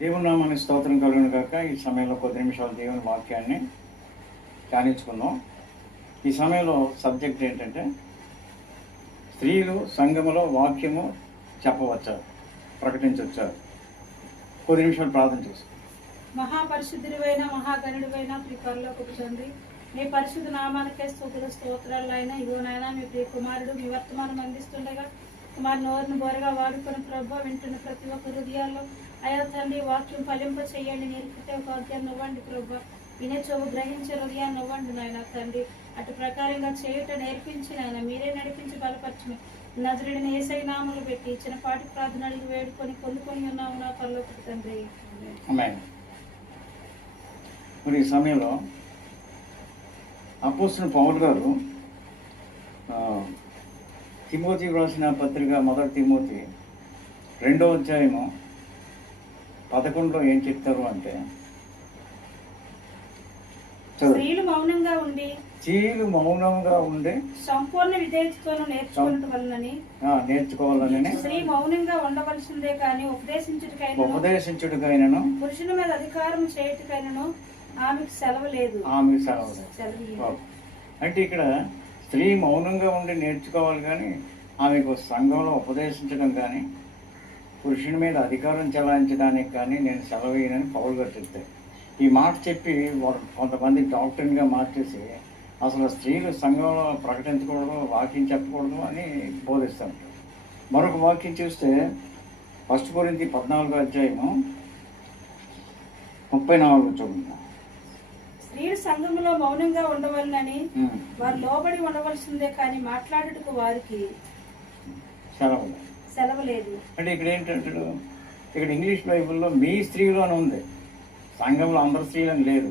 దేవుని నామానికి స్తోత్రం కలుగును గాక. ఈ సమయంలో కొద్ది నిమిషాలు దేవుని వాక్యాన్ని ధ్యానించుకుందాం. ఈ సమయంలో సబ్జెక్ట్ ఏంటంటే, స్త్రీలు సంఘములో వాక్యము చెప్పవచ్చా, ప్రకటించవచ్చా? కొద్ది నిమిషాలు ప్రార్థన చేస్తాం. మహాపరిశుద్ధుడివైన మహాగణుడివైన ప్రియ పరలోకపు తండ్రి, మీ పరిశుద్ధ నామానికే స్తోత్రాలైనా ఇదిగోనైనా మీ ప్రియ కుమారుడు మీ వర్తమానం అందిస్తుండగా కుమారు నోరును బోరగా వాడుకుని ప్రభు వింటున్న ప్రతి ఒక్క హృదయాల్లో అయ్యా తండ్రి వాక్యం ఫలింప చేయండి. నేర్పితే ఒక వాక్యాన్ని ఇవ్వండి ప్రభు, వినే చెవు గ్రహించే హృదయాన్ని ఇవ్వండి నాయన తండ్రి. అటు ప్రకారంగా చేయుట నేర్పించి నాయన మీరే నడిపించి బలపరచు. నజరుడిని యేసయ్య నామములో పెట్టి ఇచ్చిన పాటి ప్రార్థన అడిగి వేడుకొని పొందుకొని ఉన్నాము నా పరలోకపు తండ్రి. మరి ఈ సమయంలో అపోస్తలుడైన పౌలు గారు తిమోతి వ్రాసిన పత్రిక 1 తిమోతి 2వ అధ్యాయము 11లో ఏం చెప్తారు అంటే, స్త్రీలు మౌనంగా ఉండి సంపూర్ణ విధేయతతో నేర్చుకోవాలని స్త్రీ మౌనంగా ఉండవలసిందే కానీ ఉపదేశించుటకైనను పురుషుని మీద అధికారం చేయుటకైనను ఆమెకు సెలవు లేదు. అంటే ఇక్కడ స్త్రీ మౌనంగా ఉండి నేర్చుకోవాలి, కానీ ఆమెకు సంఘంలో ఉపదేశించడం కానీ పురుషుని మీద అధికారం చెలాయించడానికి కానీ నేను సెలవేయనని పౌలు గారు చెప్తారు. ఈ మాట చెప్పి కొంతమంది డాక్టర్గా మార్చేసి అసలు స్త్రీలు సంఘంలో ప్రకటించకూడదు, వాక్యం చెప్పకూడదు అని బోధిస్తూ ఉంటారు. మరొక వాక్యం చూస్తే 1 కొరింథీ 14వ అధ్యాయము 34 చూడండి. స్త్రీలు సంఘములో మౌనంగా ఉండవలనని వారు లోబడి ఉండవలసిందే కానీ మాట్లాడుటకు వారికి సెలవు లేదు. అంటే ఇక్కడ ఏంటంటాడు, ఇక్కడ ఇంగ్లీష్ బైబుల్లో మీ స్త్రీలు అని ఉంది, సంఘంలో అందరు స్త్రీలు అని లేదు,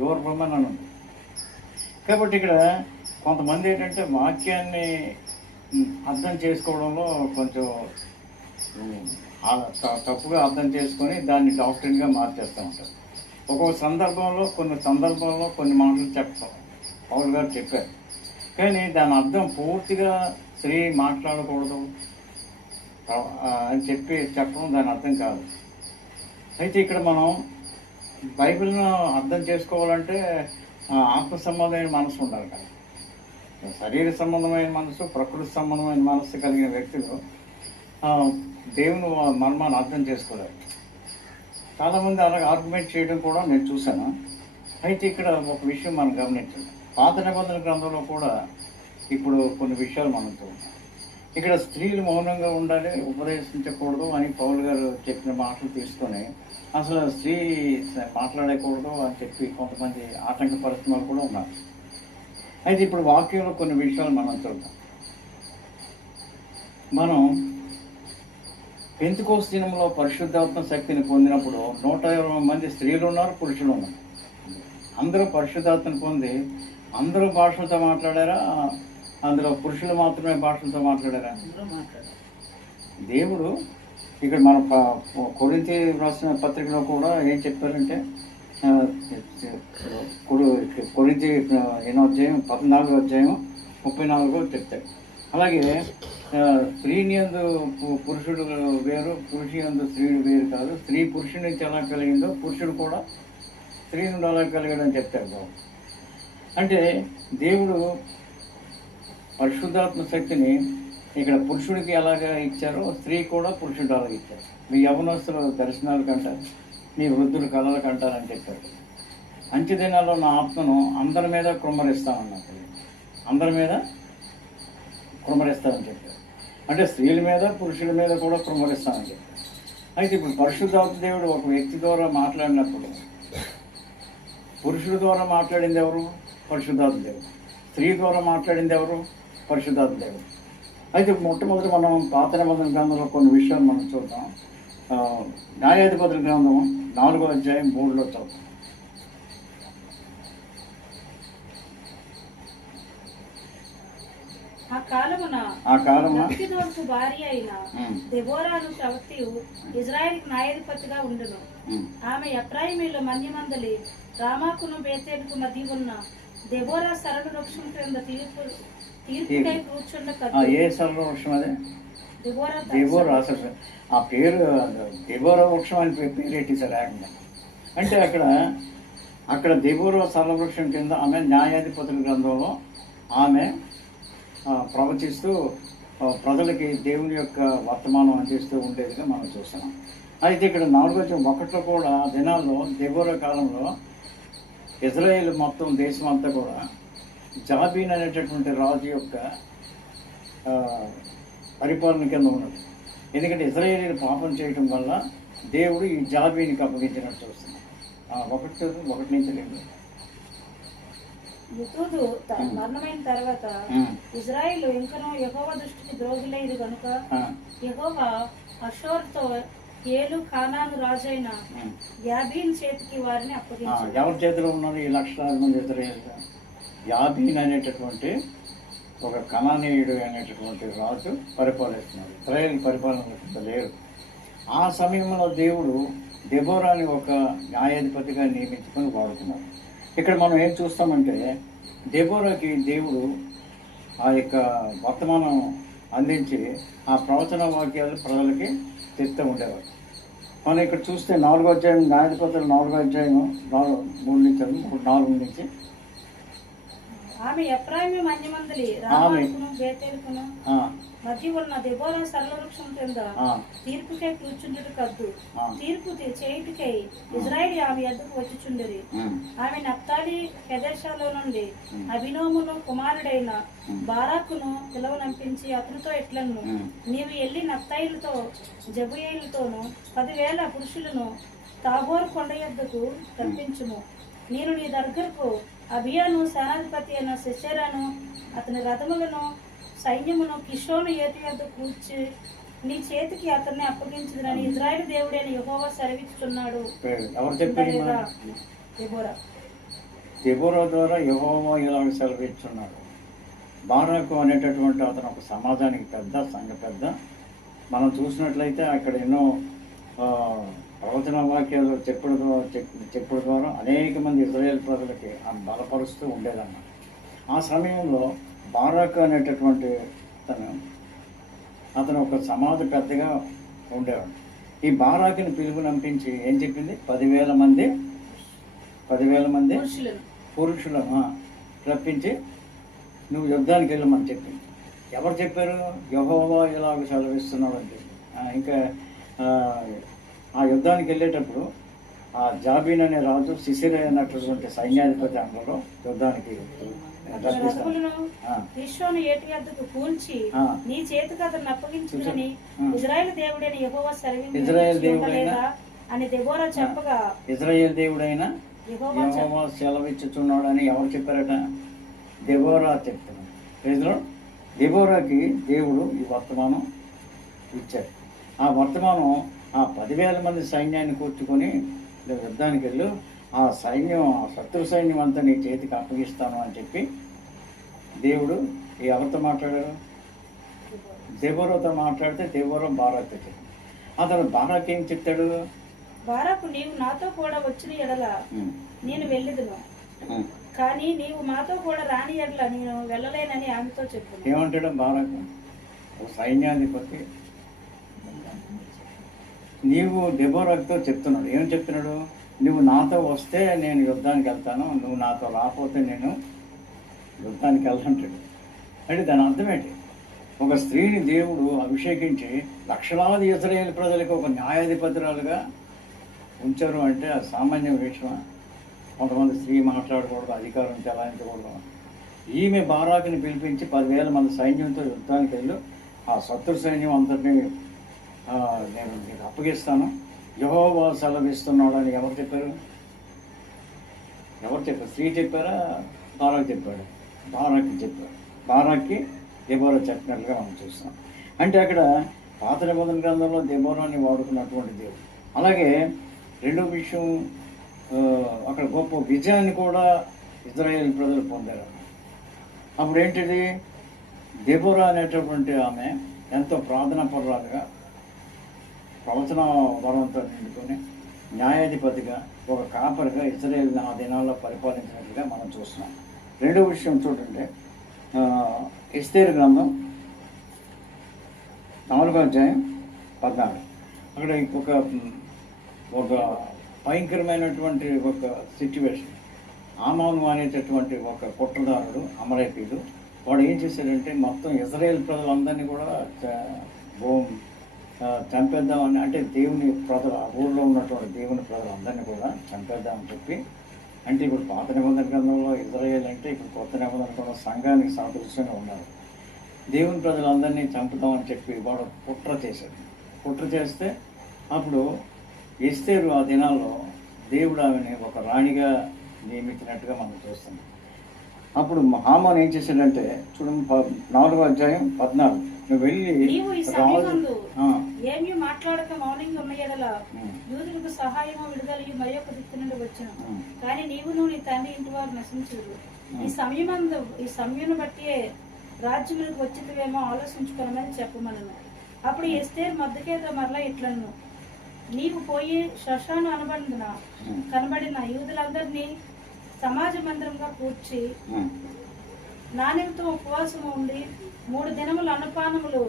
యువర్ ఉమెన్ అని ఉంది. కాబట్టి ఇక్కడ కొంతమంది ఏంటంటే వాక్యాన్ని అర్థం చేసుకోవడంలో కొంచెం తప్పుగా అర్థం చేసుకొని దాన్ని డాక్టరీన్గా మార్చేస్తూ ఉంటారు. ఒక్కొక్క సందర్భంలో కొన్ని మాటలు చెప్తాం, పౌలు గారు చెప్పారు, కానీ దాని అర్థం పూర్తిగా స్త్రీ మాట్లాడకూడదు అని చెప్పడం దాని అర్థం కాదు. అయితే ఇక్కడ మనం బైబిల్ను అర్థం చేసుకోవాలంటే ఆత్మ సంబంధమైన మనసు ఉండాలి కదా. శరీర సంబంధమైన మనసు, ప్రకృతి సంబంధమైన మనసు కలిగిన వ్యక్తులు దేవుని మర్మాన్ని అర్థం చేసుకోలేరు. చాలామంది అలాగే ఆర్గ్యుమెంట్ చేయడం కూడా నేను చూశాను. అయితే ఇక్కడ ఒక విషయం మనం గమనించాలి, పాత నిబంధన గ్రంథంలో కూడా ఇప్పుడు కొన్ని విషయాలు మనం చూద్దాం. ఇక్కడ స్త్రీలు మౌనంగా ఉండాలి, ఉపదేశించకూడదు అని పౌలు గారు చెప్పిన మాటలు తీసుకొని అసలు స్త్రీ మాట్లాడకూడదు అని చెప్పి కొంతమంది ఆటంకపరుస్తున్న వాళ్ళు కూడా ఉన్నారు. అయితే ఇప్పుడు వాక్యంలో కొన్ని విషయాలు మనం చూద్దాం. మనం పెంతెకోస్తు దినంలో పరిశుద్ధాత్మ శక్తిని పొందినప్పుడు 120 మంది స్త్రీలు ఉన్నారు, పురుషులు ఉన్నారు. అందరూ పరిశుద్ధాత్మను పొంది అందరూ భాషలతో మాట్లాడారా? అందులో పురుషులు మాత్రమే భాషలతో మాట్లాడారా? దేవుడు ఇక్కడ మన కొరింథీ రాసిన పత్రికలో కూడా ఏం చెప్పారంటే, కొరింథీ 8వ అధ్యాయం 14వ అధ్యాయం 34 చెప్తాడు. అలాగే స్త్రీని యందు పురుషుడు వేరు, పురుషు యందు స్త్రీడు వేరు కాదు, స్త్రీ పురుషుడి నుంచి ఎలా కలిగిందో పురుషుడు కూడా స్త్రీ నుండి అలా కలిగాడని చెప్తాడు బాబు. అంటే దేవుడు పరిశుద్ధాత్మ శక్తిని ఇక్కడ పురుషుడికి ఎలాగా ఇచ్చారో స్త్రీ కూడా పురుషుడు అలాగే ఇచ్చారు. మీ యవనస్తులు దర్శనాలు కంటారు, మీ వృద్ధులు కళలు కంటారని చెప్పారు. అంచె దినాల్లో నా ఆత్మను అందరి మీద కృమ్మరిస్తానన్నారు, అందరి మీద కృమ్మరిస్తానని చెప్పారు. అంటే స్త్రీల మీద పురుషుల మీద కూడా కృమ్మరిస్తానని చెప్పారు. అయితే ఇప్పుడు పరిశుద్ధాత్మ దేవుడు ఒక వ్యక్తి ద్వారా మాట్లాడినప్పుడు పురుషుల ద్వారా మాట్లాడింది ఎవరు? పరిశుద్ధాత్మ దేవుడు. స్త్రీ ద్వారా మాట్లాడింది ఎవరు? పరిశుద్ధాత్మ దేవుడు. అయితే మొట్టమొదటి మనం పాత నిబంధన గ్రంథంలో కొన్ని విషయాలు మనం చూద్దాం. న్యాయాధిపతుల గ్రంథం 4వ అధ్యాయం 3లో చూద్దాం. ఆ కాలమున భార్య అయిన దెబోరాను ప్రవక్తయు ఇజ్రాయెలుకు న్యాయాధిపతిగా ఉండును. ఆమె ఎఫ్రాయిమీయుల మన్యమందలి రామాకును బేతేలుకు మధ్య ఉన్న దెబోరా సరళ వృక్షం క్రింద తీర్పుకై కూర్చుండ. ఏ సరళ వృక్షం? అదే దెబోరా అసలు ఆ పేరు దెబోరా వృక్షం అని పేరు పెట్టేశారు ఏకంగా. అంటే అక్కడ దెబోరా సర్వవృక్షం కింద ఆమె న్యాయాధిపతుల గ్రంథంలో ఆమె ప్రవచిస్తూ ప్రజలకి దేవుని యొక్క వర్తమానం అందిస్తూ ఉండేదిగా మనం చూస్తున్నాం. అయితే ఇక్కడ 4:1 కూడా దినాల్లో దెబోరా కాలంలో ఇజ్రాయేల్ మొత్తం దేశం అంతా కూడా జాబీన్ అనేటటువంటి రాజు యొక్క పరిపాలన కింద ఉన్నది. ఎందుకంటే ఇజ్రాయేలీలు పాపం చేయటం వల్ల దేవుడు ఈ జాబీనికి అప్పగించినట్టు చూస్తున్నాం. 1:1-2 యూదు మరణమైన తర్వాత ఇజ్రాయిల్ ఇంకనూ యెహోవా దృష్టికి ద్రోహులైరు కనుక యెహోవా అషూరుతో ఏలు కానాను రాజైన యాబీన్ చేతికి వారిని అప్పగించారు. ఎవరి చేతిలో ఉన్నారు ఈ 1,00,000 మంది ఇజ్రాయేలు? యాబీన్ అనేటటువంటి ఒక కనానీయుడు అనేటటువంటి రాజు పరిపాలిస్తున్నారు. ఇజ్రాయేల్ పరిపాలన లేరు. ఆ సమయంలో దేవుడు దెబోరాని ఒక న్యాయాధిపతిగా నియమించుకొని వాడుకున్నారు. ఇక్కడ మనం ఏం చూస్తామంటే దెబోరాకి దేవుడు ఆ యొక్క వర్తమానం అందించి ఆ ప్రవచన వాక్యాలు ప్రజలకి చెప్తూ ఉండేవాడు. మనం ఇక్కడ చూస్తే 4వ అధ్యాయం న్యాయాధిపతులు 4వ అధ్యాయం 4 నుంచి ఆమె ఎఫ్రాయిము మన్యమందలి రామాకును బేతేలుకును మధ్య ఉన్న దెబోరా సర్వవృక్షం కింద తీర్పుకై కూర్చుండుట కద్దు. తీర్పు చేయుటకై ఇజ్రాయేల్ ఆమె యొద్దకు వచ్చుచుండిరి. ఆమె నప్తాలి కెదెషాలో నుండి అభినోమును కుమారుడైన బారాకును పిలువనంపించి అతనితో ఇట్లను, నీవు ఎల్లి నప్తాయిలతో జబుయేలుతోనూ 10,000 పురుషులను తాబోరు కొండ యొద్దకు రప్పించుము. నేను నీ దగ్గరకు అబియాను సేనాధిపతి అయిన సిసెరాను అతని రథములను సైన్యమును కిషోను ఏటి వద్ద కూర్చి నీ చేతికి అతన్ని అప్పగించుదని ఇజ్రాయేలు దేవుడైన యెహోవా సెలవిస్తున్నాడు. దెబోరా ద్వారా యెహోవా ఇలాగ సెలవిస్తున్నాడు. బారాకు అనేటటువంటి అతను ఒక సమాజానికి పెద్ద. మనం చూసినట్లయితే అక్కడ ఎన్నో ప్రవచన వాక్యాలు చెప్పుడు ద్వారా అనేక మంది ఇజ్రాయేల్ ప్రజలకి బలపరుస్తూ ఉండేదన్నమాట. ఆ సమయంలో బారాకు అనేటటువంటి అతను ఒక సమాజ పెద్దగా ఉండేవాడు. ఈ బారాకుని పిలుపునంపించి ఏం చెప్పింది? 10,000 మంది పురుషులను రప్పించి నువ్వు యుద్ధానికి వెళ్ళమని చెప్పింది. ఎవరు చెప్పారు? యెహోవా ఇలాగ సెలవిస్తున్నాడు అని చెప్పి. ఇంకా ఆ యుద్ధానికి వెళ్ళేటప్పుడు ఆ జాబీన్ అనే రాజు సిసిరా అయినటువంటి సైన్యాధిపతి అందులో యుద్ధానికి నీ చేతికి అతను అప్పగించుకుని ఇజ్రాయేల్ దేవుడైన యెహోవా అని దెబోరా చెప్పగా ఇజ్రాయేల్ దేవుడైన యెహోవా సెలవిచ్చుచున్నాడు అని ఎవరు చెప్పారట? దెబోరా చెప్తున్నాడు. దెబోరాకి దేవుడు ఈ వర్తమానం ఇచ్చారు. ఆ వర్తమానం ఆ 10,000 మంది సైన్యాన్ని కూర్చుకొని యుద్ధానికి వెళ్ళు, ఆ శత్రు సైన్యం అంతా నీ చేతికి అప్పగిస్తాను అని చెప్పి దేవుడు ఎవరితో మాట్లాడారు? దెబోరాతో మాట్లాడితే దెబోరా బారాకుతో చెప్పాడు. అతను బారాకు ఏం చెప్తాడు? బారాకు, నీవు నాతో కూడా వచ్చిన ఎడల నేను వెళ్ళదును, కానీ నీవు మాతో కూడా రాని ఎడల నేను వెళ్ళలేనని ఆమెతో చెప్పాను. ఏమంటాడు బారాకు? ఒక సైన్యాధిపతి నీవు దెబోరాతో చెప్తున్నాడు. ఏం చెప్తున్నాడు? నువ్వు నాతో వస్తే నేను యుద్ధానికి వెళ్తాను, నువ్వు నాతో రాకపోతే నేను యుద్ధానికి వెళ్ళంటాడు. అంటే దాని అర్థం ఏంటి? ఒక స్త్రీని దేవుడు అభిషేకించి లక్షలాది ఇజ్రాయేల్ ప్రజలకు ఒక న్యాయాధిపతురాలుగా ఉంచారు అంటే అది సామాన్య విషయమా? కొంతమంది స్త్రీ మాట్లాడకూడదు, అధికారం చెలాయించకూడదు. ఈమె బారాకుని పిలిపించి 10,000 మంది సైన్యంతో యుద్ధానికి వెళ్ళు, ఆ శత్రు సైన్యం అంతటినీ నేను నీకు అప్పగిస్తాను, యెహోవా సెలవిస్తున్నాడు అని ఎవరు చెప్పారు? స్త్రీ చెప్పారా? బారాకు చెప్పాడు. బారాకి చెప్పాడు. బారాకి దెబోరా చెప్పినట్లుగా మనం చూస్తాం. అంటే అక్కడ పాత నిబంధన గ్రంథంలో దెబోరాని వాడుకున్నటువంటి దేవుడు. అలాగే రెండో విషయం, అక్కడ గొప్ప విజయాన్ని కూడా ఇజ్రాయేల్ ప్రజలు పొందారు. అప్పుడు ఏంటిది? దెబోరా అనేటటువంటి ఆమె ఎంతో ప్రార్థనాపరురాలుగా ప్రవచన వరంతో నిండుకొని న్యాయాధిపతిగా ఒక కాపరిగా ఇజ్రాయేల్ ఆ దినాల్లో పరిపాలించినట్లుగా మనం చూస్తున్నాం. రెండో విషయం చూడండి, ఎస్తేరు గ్రంథం 4:14 అక్కడ ఒక భయంకరమైనటువంటి ఒక సిచ్యువేషన్. ఆమాను అనేటటువంటి ఒక కుట్రదారుడు అమలేకీయుడు, వాడు ఏం చేశాడంటే మొత్తం ఇజ్రాయేల్ ప్రజలందరినీ కూడా చంపేద్దామని, అంటే దేవుని ప్రజలు, ఆ ఊళ్ళో ఉన్నటువంటి దేవుని ప్రజలందరినీ కూడా చంపేద్దామని చెప్పి, అంటే ఇప్పుడు పాత నిబంధన గ్రంథంలో ఇజ్రాయేల్ అంటే ఇప్పుడు కొత్త నిబంధన కూడా సంఘానికి సాదృశ్యంగా ఉన్నారు. దేవుని ప్రజలందరినీ చంపుదామని చెప్పి వాడు కుట్ర చేశాడు. కుట్ర చేస్తే అప్పుడు ఎస్తేరు ఆ దినాల్లో దేవుడు ఆమెని ఒక రాణిగా నియమించినట్టుగా మనం చూస్తున్నాం. అప్పుడు హామాను ఏం చేశాడంటే చూడండి, 4:14 నువ్వు వెళ్ళి నీవు ఈ సమయమందు ఏమీ మాట్లాడక మౌనంగా ఉన్న యెడల యూదులకు సహాయము విడుదలయు మరి ఒక దిక్కు నుండి వచ్చును, కానీ నీవును నీ తండ్రి ఇంటి వారు నశించుదురు. ఈ సమయమందు ఈ సమయమును బట్టి రాజ్యములకు వచ్చిందేమో ఆలోచించుకోనమని చెప్పమనను. అప్పుడు ఎస్తేరు మొర్దెకైతో మరలా ఇట్లను, నీవు పోయి షోషాను కనబడిన యూదులందరినీ సమాజ మందిరంగా కూర్చి నా నిమిత్తం ఉపవాసము ఉండి 3 దినములు అన్నపానములు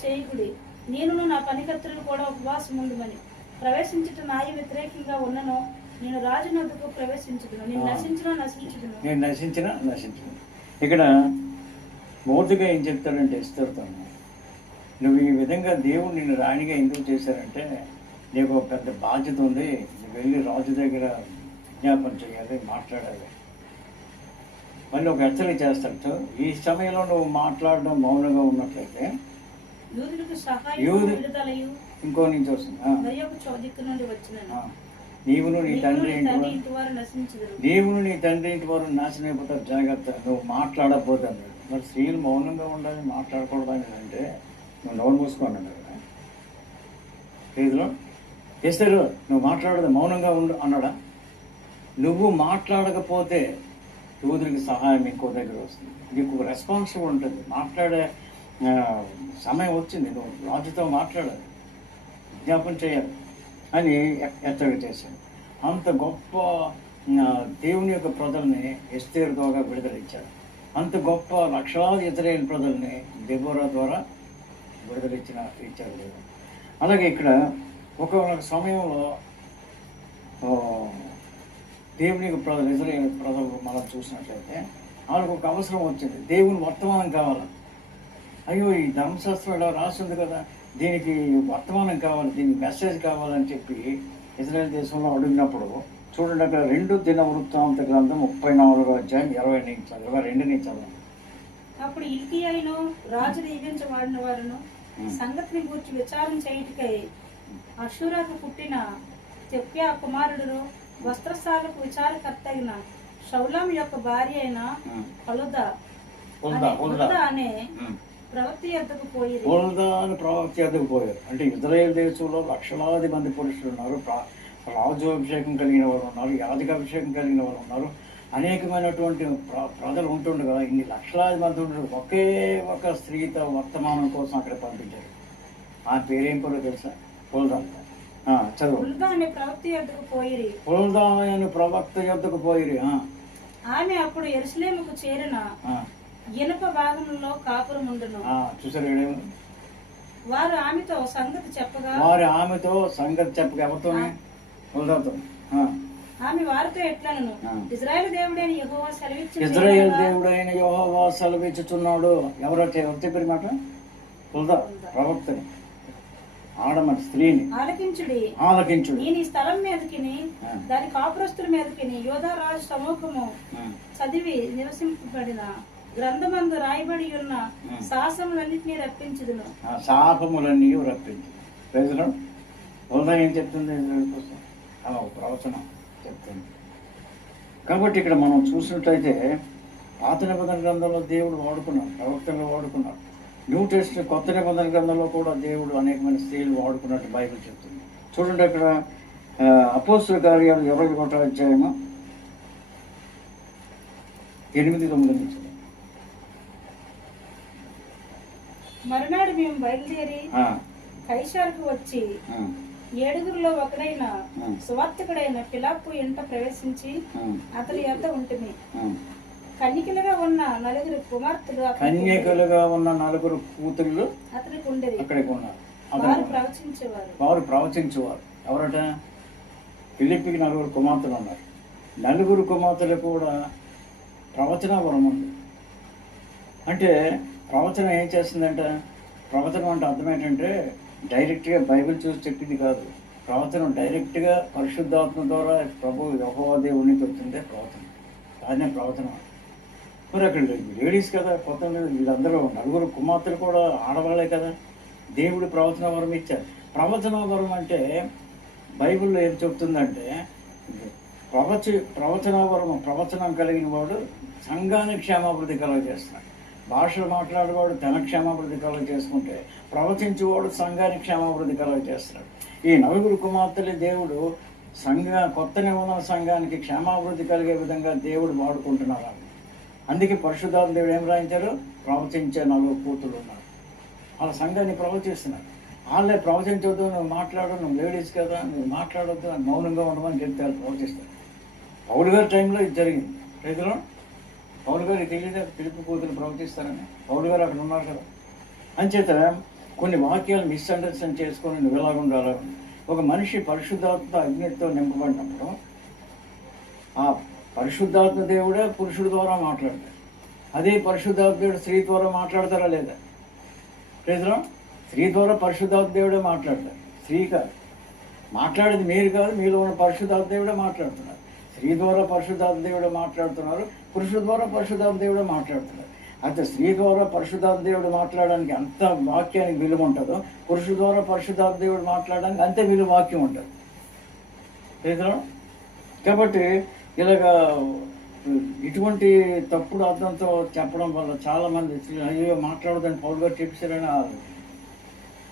చేయుకుడి, నేను నా పనికత్తులు కూడా ఉపవాసం ఉండమని ప్రవేశించుట నాయ వ్యతిరేకంగా ఉన్నను, నేను రాజు నొద్దకు ప్రవేశించుదును, నేను నశించుదును. నేను నశించిన ఇక్కడ మొదటిగా ఏం చెప్తాడంటే ఎస్తేరుతో, నువ్వు ఈ విధంగా దేవుడు నిన్ను రాణిగా ఎందుకు చేశారంటే నీకు ఒక పెద్ద బాధ్యత ఉంది, నువ్వు వెళ్ళి రాజు దగ్గర విజ్ఞాపన చేయాలి, మాట్లాడాలి. మళ్ళీ ఒక హెచ్చరిక చేస్తాడు, ఈ సమయంలో నువ్వు మాట్లాడడం మౌనంగా ఉన్నట్లయితే ఇంకో నుంచి వస్తుంది, నీవును నీ తండ్రి ఇంటి వారు నాశనం అయిపోతారు, జాగ్రత్త, నువ్వు మాట్లాడకపోతే అన్నాడు. మరి స్త్రీలు మౌనంగా ఉండాలి, మాట్లాడకూడదని అంటే నువ్వు నోరు మూసుకోండి అన్నాడు. ప్రీతిలో చేస్తారు, నువ్వు మాట్లాడదు మౌనంగా ఉండు అన్నాడా? నువ్వు మాట్లాడకపోతే యూదునికి సహాయం ఇంకో దగ్గర వస్తుంది, నీకు రెస్పాన్సిబుల్ ఉంటుంది. మాట్లాడే సమయం వచ్చింది, నువ్వు రాజుతో మాట్లాడాలి, విజ్ఞాపన చేయాలి అని హెచ్చరిక చేశాడు. అంత గొప్ప దేవుని యొక్క ప్రజల్ని ఎస్తేరు ద్వారా విడుదలిచ్చాడు. అంత గొప్ప లక్షలాది ఇజ్రాయేలు ప్రజల్ని దెబోరా ద్వారా ఇచ్చాడు దేవుడు. అలాగే ఇక్కడ ఒక సమయంలో దేవుని యొక్క ప్రజలు, ఇజ్రాయేల్ ప్రజలు మనం చూసినట్లయితే వాళ్ళకు ఒక అవసరం వచ్చింది, దేవుని వర్తమానం కావాలి. అయ్యో ఈ ధర్మశాస్త్రం ఇలా రాసింది కదా, దీనికి వర్తమానం కావాలి, దీనికి మెసేజ్ కావాలని చెప్పి ఇజ్రాయేల్ దేశంలో అడిగినప్పుడు చూడండి, అక్కడ 2 దినవృత్తాంత గ్రంథం 34:22 అప్పుడు హిల్కీయును రాజు దీవించబడిన వారును సంగతిని గూర్చి విచారం చేయుటకై అషూరాకు పుట్టిన తెప్యా కుమారుడును వస్త్రశాలకు విచారకర్త అయిన షౌలాం యొక్క భార్య అయిన హుల్దా అనే ప్రవక్త యొద్దకు పోయారు. అంటే ఇజ్రాయేల్ దేశంలో లక్షలాది మంది పురుషులు ఉన్నారు, రాజు అభిషేకం కలిగిన వారు ఉన్నారు, యాజక అభిషేకం కలిగిన వారు ఉన్నారు, అనేకమైనటువంటి ప్రజలు ఉంటుండగా ఇన్ని లక్షలాది మంది ఉండరు. ఒకే ఒక స్త్రీతో వర్తమానం కోసం అక్కడ పంపించారు. ఆ పేరేం కూడా తెలుసా? హుల్దా. చదువు. హుల్దా అనే ప్రవక్త యొద్దకు పోయిరి. ఆమె అప్పుడు యెరూషలేముకు చేరిన ఇనప భాగంలో కాపురం ఉండును. చూసారు, వారు ఆమెతో సంగతి చెప్పగా ఎవరితో? హుల్దాతో. ఆమె వారితో ఎట్లను, ఇజ్రాయేల్ దేవుడైన యెహోవా సెలవిచ్చుచున్నాడు. ఎవరు చెప్పారు మాట? హుల్దా ప్రవక్తని, ఆడమని స్త్రీని ఆలకించుడి. నేను ఈ స్థలం మీదకి దాని కాపురస్తుల మీదకి యోధా రాజు సమూహము చదివి నివసింపబడిన గ్రంథమందు రాయబడి ఉన్న శాసములన్నింటినీ రప్పించుదును. శాపములన్నీ రప్పించు. హుల్దా ఏం చెప్తుంది? ప్రవచనం చెప్తుంది. కాబట్టి ఇక్కడ మనం చూసినట్లయితే పాత నిబంధన గ్రంథంలో దేవుడు వాడుకున్నాడు, ప్రవక్తలు వాడుకున్నాడు. న్యూ టెస్ట్ కొత్త నిబంధన గ్రంథంలో కూడా దేవుడు అనేకమైన స్త్రీలు వాడుకున్నట్టు బైబిల్ చెప్తుంది. చూడండి, అక్కడ అపోస్తల కార్యాలు 21వ అధ్యాయము 8-9 మరునాడు మేము బయలుదేరి కైసారుకు వచ్చి 7గురిలో ఒకడైన సువార్తికుడైన ఫిలిప్పు ఇంట ప్రవేశించి అతని యొద్ద ఉంటుంది. కన్యకలుగా ఉన్న 4 కుమార్తెలు కన్యకలుగా ఉన్న 4 కూతుళ్ళు అతనికి ఉండేది. అక్కడికి ఉన్నారు. వారు ప్రవచించేవారు. ఎవరట? ఫిలిప్పికి 4 కుమార్తెలు ఉన్నారు. 4 కుమార్తెలు కూడా ప్రవచన వరం ఉంది. అంటే ప్రవచనం ఏం చేస్తుందంటే, ప్రవచనం అంటే అర్థం ఏంటంటే డైరెక్ట్గా బైబిల్ చూసి చెప్పింది కాదు. ప్రవచనం డైరెక్ట్గా పరిశుద్ధాత్మ ద్వారా ప్రభు యెహోవా దేవుని నుంచి వచ్చిందే ప్రవచనం. దాన్నే ప్రవచనం. మరి అక్కడ లేడీస్ కదా, కొత్త వీళ్ళందరూ 4 కుమార్తెలు కూడా ఆడవాళ్ళే కదా. దేవుడు ప్రవచన వరం ఇచ్చారు. ప్రవచన వరం అంటే బైబిల్లో ఏం చెప్తుందంటే, ప్రవచన వరం, ప్రవచనం కలిగిన వాడు సంఘానికి క్షేమాభివృద్ధి కలుగజేస్తున్నాడు. భాషలు మాట్లాడేవాడు తన క్షేమాభివృద్ధి కలుగజేసుకుంటే, ప్రవచించేవాడు సంఘానికి క్షేమాభివృద్ధి కలుగజేస్తున్నాడు. ఈ 4 కుమార్తెలు దేవుడు కొత్త నిబంధన సంఘానికి క్షేమాభివృద్ధి కలిగే విధంగా దేవుడు వాడుకుంటున్నారు. అందుకే పరిశుద్ధాత్మ దేవుడు ఏం రాయించారు? ప్రవచించే 4 కూతుళ్ళు ఉన్నారు. వాళ్ళ సంఘాన్ని ప్రవచిస్తున్నారు. వాళ్ళే ప్రవచించవద్దు, నువ్వు మాట్లాడు, నువ్వు లేడీస్ కదా, నువ్వు మాట్లాడొద్దు, మౌనంగా ఉండమని చెప్తే వాళ్ళు ప్రవచిస్తారు. పౌలు గారి టైంలో ఇది జరిగింది. రైతులో పౌలు గారికి తెలియదు పిలుపు కూతురు ప్రవచిస్తారని. పౌలు గారు అక్కడ ఉన్నారు కదా. అంచేత కొన్ని వాక్యాలు మిస్అండర్స్టాండ్ చేసుకొని నువ్వు ఎలాగుండాలి. ఒక మనిషి పరిశుద్ధాత్మ అగ్నితో నింపబడినప్పుడు ఆ పరిశుద్ధాత్మ దేవుడే పురుషుడి ద్వారా మాట్లాడతాడు. అదే పరిశుద్ధాత్మ దేవుడు స్త్రీ ద్వారా మాట్లాడతారా లేదా? రైతులో స్త్రీ ద్వారా పరిశుద్ధాత్మ దేవుడే మాట్లాడతారు. స్త్రీ కాదు మాట్లాడేది, మీరు కాదు, మీలో ఉన్న పరిశుద్ధాత్మ దేవుడే మాట్లాడుతున్నారు. స్త్రీ ద్వారా పరిశుద్ధాత్మ దేవుడే మాట్లాడుతున్నారు, పురుషుల ద్వారా పరిశుద్ధాత్మ దేవుడే మాట్లాడుతున్నారు. అయితే స్త్రీ ద్వారా పరిశుద్ధాత్మ దేవుడు మాట్లాడడానికి అంత వాక్యానికి విలువ ఉంటుందో, పురుషుల ద్వారా పరిశుద్ధాత్మ దేవుడు మాట్లాడడానికి అంతే విలువ వాక్యం ఉంటుంది. రైతులో కాబట్టి ఇలాగా ఇటువంటి తప్పుడు అర్థంతో చెప్పడం వల్ల చాలామంది అయ్యో మాట్లాడదని పౌలు గారు చెప్పారని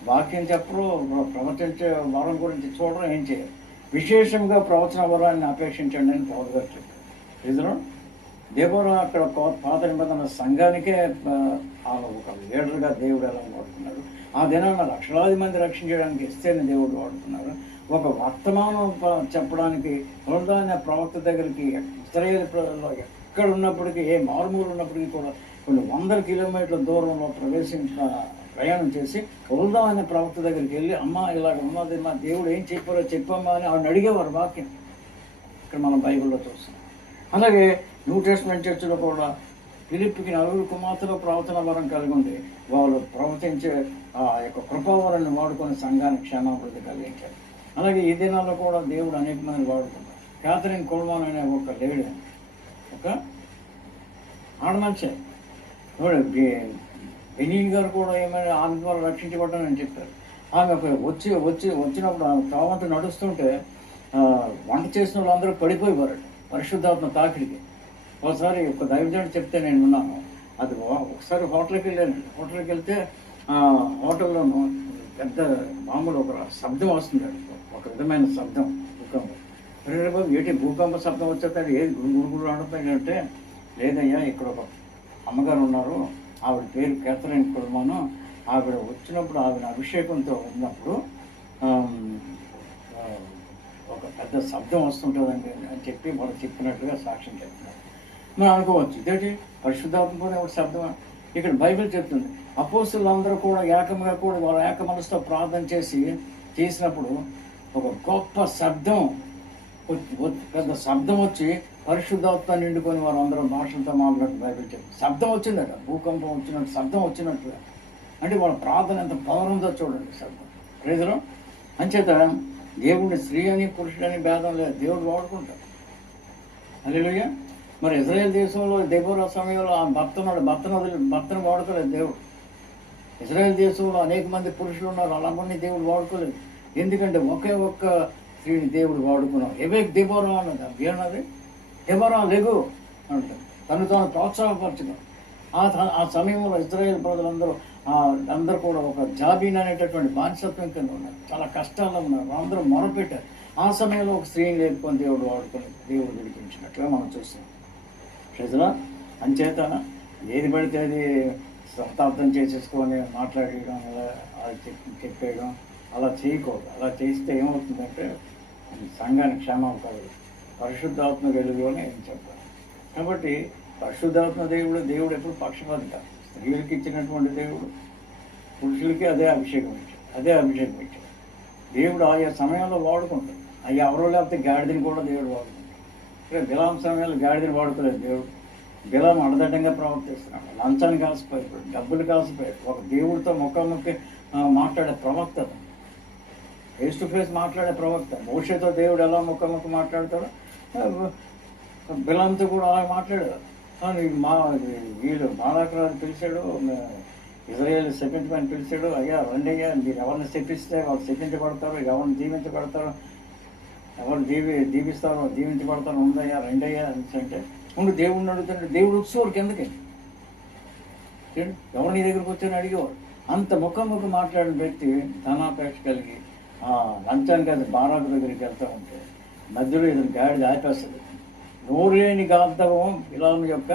వాక్యం చెప్పరు, ప్రవచించే వరం గురించి చూడడం, ఏం చేయరు. విశేషంగా ప్రవచన వరాన్ని అపేక్షించండి అని పౌలు గారు చెప్పారు. ఇద్దరు దేవరా అక్కడ పాత నిబంధన సంఘానికే ఒక లీడర్గా దేవుడు ఎలా వాడుతున్నాడు. ఆ దినాన లక్షలాది మంది రక్షించడానికి ఇస్తేనే దేవుడు వాడుతున్నారు. ఒక వర్తమానం చెప్పడానికి హుల్దా ప్రవక్త దగ్గరికి ఇశ్రాయేలులో ఎక్కడ ఉన్నప్పటికీ, ఏ మారుమూలు ఉన్నప్పటికీ కూడా కొన్ని 100 కిలోమీటర్ల దూరంలో ప్రయాణం చేసి హుల్దా అనే ప్రవక్త దగ్గరికి వెళ్ళి, అమ్మ ఇలాగ ఉన్నది, మా దేవుడు ఏం చెప్పారో చెప్పమ్మా అని ఆవిడ అడిగేవారు. వాక్యం ఇక్కడ మనం బైబిల్లో చూస్తాం. అలాగే న్యూ టెస్ట్మెంట్ చర్చిలో కూడా ఫిలిప్పికి 4 కుమార్తెలు ప్రవచన వరం కలిగి ఉంది. వాళ్ళు ప్రవచించే ఆ యొక్క కృపావరాన్ని వాడుకొని సంఘానికి క్షేమాభివృద్ధి కలిగించారు. అలాగే ఈ దినాల్లో కూడా దేవుడు అనేక మంది వాడుకున్నారు. క్యాథరిన్ కోల్మాన్ అనే ఒక లేడీ, ఒక ఆడమనిషి, బెనీన్ గారు కూడా ఏమైనా ఆమె ద్వారా రక్షించబడ్డానని చెప్పారు. ఆమె వచ్చినప్పుడు ఆమె తావంటూ నడుస్తుంటే వంట చేసిన వాళ్ళందరూ పడిపోయేవారు పరిశుద్ధాత్మ తాకిడికి. ఒకసారి ఒక దైవజనుడు చెప్తే నేను ఉన్నాను. అది ఒకసారి హోటల్కి వెళ్ళాను. హోటల్కి వెళ్తే హోటల్లోనూ పెద్ద మామూలు ఒక శబ్దం వస్తుంది, ఒక విధమైన శబ్దం, భూకంపం. బాబు ఏంటి భూకంప శబ్దం వచ్చేస్తాడు, ఏది గురుగురు ఆడుతాయంటే, లేదయ్యా ఇక్కడ ఒక అమ్మగారు ఉన్నారు, ఆవిడ పేరు క్యాథరిన్ కుల్మాను, ఆవిడ వచ్చినప్పుడు ఆవిడ అభిషేకంతో ఉన్నప్పుడు ఒక పెద్ద శబ్దం వస్తుంటుందండి అని చెప్పి వాళ్ళు చెప్పినట్టుగా సాక్ష్యం చెప్తున్నారు. మనం అనుకోవచ్చు ఇదేంటి పరిశుద్ధాత్మనే ఒక శబ్దం. ఇక్కడ బైబిల్ చెప్తుంది అపోస్తులందరూ కూడా ఏకంగా కూడా వాళ్ళ ఏక మనసుతో ప్రార్థన చేసినప్పుడు ఒక గొప్ప శబ్దం, పెద్ద శబ్దం వచ్చి పరిశుద్ధాత్మ నిండుకొని వారు అందరూ భాషలతో మాట్లాడుతూ బైబిల్ చెప్తుంది. శబ్దం వచ్చిందట, భూకంపం వచ్చినట్టు శబ్దం వచ్చినట్టుగా. అంటే వాళ్ళ ప్రార్థన ఎంత పవర్ ఉందో చూడండి శబ్దం. ప్రేజరం అంచేత దేవుడి స్త్రీ అని పురుషుడని భేదం లేదు, దేవుడు వాడుకుంటాడు. హల్లెలూయా. మరి ఇజ్రాయేల్ దేశంలో దెబోరా సమయంలో ఆ భర్తను వాడుకోలేదు దేవుడు. ఇజ్రాయేల్ దేశంలో అనేక మంది పురుషులు ఉన్నారు, అలాంటి దేవుడు వాడుకోలేదు. ఎందుకంటే ఒకే ఒక్క స్త్రీని దేవుడు వాడుకున్నాం. దెబోరా అన్నది ఏమన్నది, దెబోరా లెగు అంటారు, తను తాను ప్రోత్సాహపరచుకున్నాం. ఆ సమయంలో ఇజ్రాయేల్ ప్రజలందరూ అందరూ కూడా ఒక జాబీన్ అనేటటువంటి బానిసత్వం కింద ఉన్నారు, చాలా కష్టాల్లో ఉన్నారు, అందరూ మొరపెట్టారు. ఆ సమయంలో ఒక స్త్రీని లేపుకొని దేవుడు వాడుకొని దేవుడు విడిపించినట్లుగా మనం చూస్తాం. ప్రజలా అంచేత ఏది పడితే అది శతాబ్దం చేసేసుకొని మాట్లాడేయడం, అలా చెప్పేయడం అలా చేయకూడదు. అలా చేస్తే ఏమవుతుందంటే సంఘానికి క్షేమం కాదు, పరిశుద్ధాత్మ వెలుగులోనే ఏం చెప్పాలి. కాబట్టి పరిశుద్ధాత్మ దేవుడు ఎప్పుడు పక్షపాతం కాదు. స్త్రీలకు ఇచ్చినటువంటి దేవుడు పురుషులకి అదే అభిషేకం ఇచ్చాడు. దేవుడు ఆయా సమయంలో వాడుకుంటాడు. అవి ఎవరో లేకపోతే గాడిదని కూడా దేవుడు వాడుకుంటాడు. ఇక్కడ బిలాం సమయంలో గాడిదని వాడుకోలేదు దేవుడు. బిలాం అడదడ్డంగా ప్రవర్తిస్తున్నాడు, లంచాన్ని కాసిపోయాడు, డబ్బులు కాసిపోయాడు. ఒక దేవుడితో ముఖాముఖి మాట్లాడే ప్రవక్త, ఫేస్ టు ఫేస్ మాట్లాడే ప్రవక్త. మోషేతో దేవుడు ఎలా ముఖాముఖి మాట్లాడతాడో బిలాంతో కూడా అలా మాట్లాడారు. వీళ్ళు బాలాకరాజు పిలిచాడు, ఇజ్రాయేల్ శపించమని పిలిచాడు. అయ్యా రెండయ్యా, మీరు ఎవరిని శపిస్తే వాళ్ళు శపించబడతారు, ఎవరిని దీవించబడతారు, ఎవరు దీవిస్తారో దీవించబడతారో ఉందయ్యా రెండయ్యా అంటే ముందు దేవుడిని అడుగుతుంటే దేవుడు ఉత్సవానికి ఎందుకండి ఎవరు నీ దగ్గరకు వచ్చారని అడిగేవాడు. అంత ముఖాముఖి మాట్లాడిన వ్యక్తి ధనాపేక్ష కలిగి లంచానికి అది బారాకు దగ్గరికి వెళ్తూ ఉంటే మధ్యలో ఇతను గాడిద ఆపేస్తుంది. నోరు లేని గార్ధవం బిలాం యొక్క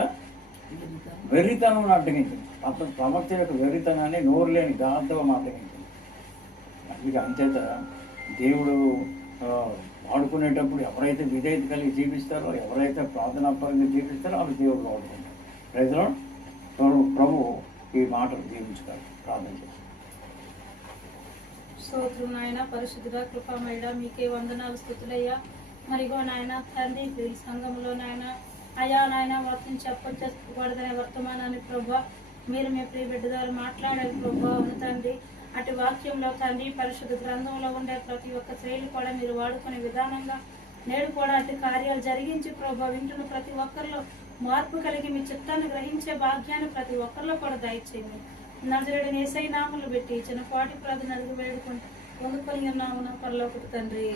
వెర్రితనం అడ్డగించింది. అతను ప్రవక్త యొక్క వెర్రితనాన్ని నోరు లేని గార్ధవం అడ్డగించింది. అందుకే అంచేత దేవుడు వాడుకునేటప్పుడు ఎవరైతే విధేయత కలిగి జీవిస్తారో, ఎవరైతే ప్రార్థనాపరంగా జీవిస్తారో వాళ్ళు దేవుడు వాడుకుంటారు. రైతులో ప్రభు ఈ మాటలు జీవించుతారు. ప్రార్థన చేస్తారు. స్తోత్రం నాయన, పరిశుద్ధుడా, కృపామయుడ, మీకే వందనాలు, స్తుతులయ్యా. మరిగో నాయన తండ్రి, ఈ సంఘంలో నాయన అయా నాయన మొత్తం చెప్పకూడదనే వర్తమానాన్ని ప్రభా మీరు మీ ప్రియ బిడ్డ ద్వారా మాట్లాడాలి ప్రభా. అవును తండ్రి, అటు వాక్యంలో తండ్రి పరిశుద్ధ గ్రంథంలో ఉండే ప్రతి ఒక్క శైలి కూడా మీరు వాడుకునే విధానంగా నేడు కూడా అటు కార్యాలు జరిగించి ప్రభా వింటున్న ప్రతి ఒక్కరిలో మార్పు కలిగి మీ చిత్తాన్ని గ్రహించే భాగ్యాన్ని ప్రతి ఒక్కరిలో కూడా దయచేయండి. నజరేయుడైన యేసయ్య నామములో పెట్టి చిన్నపాటి ప్రార్థన అడిగి వేడుకుంటూ పొందుకొని ఉన్నాము పరలోకపు తండ్రి.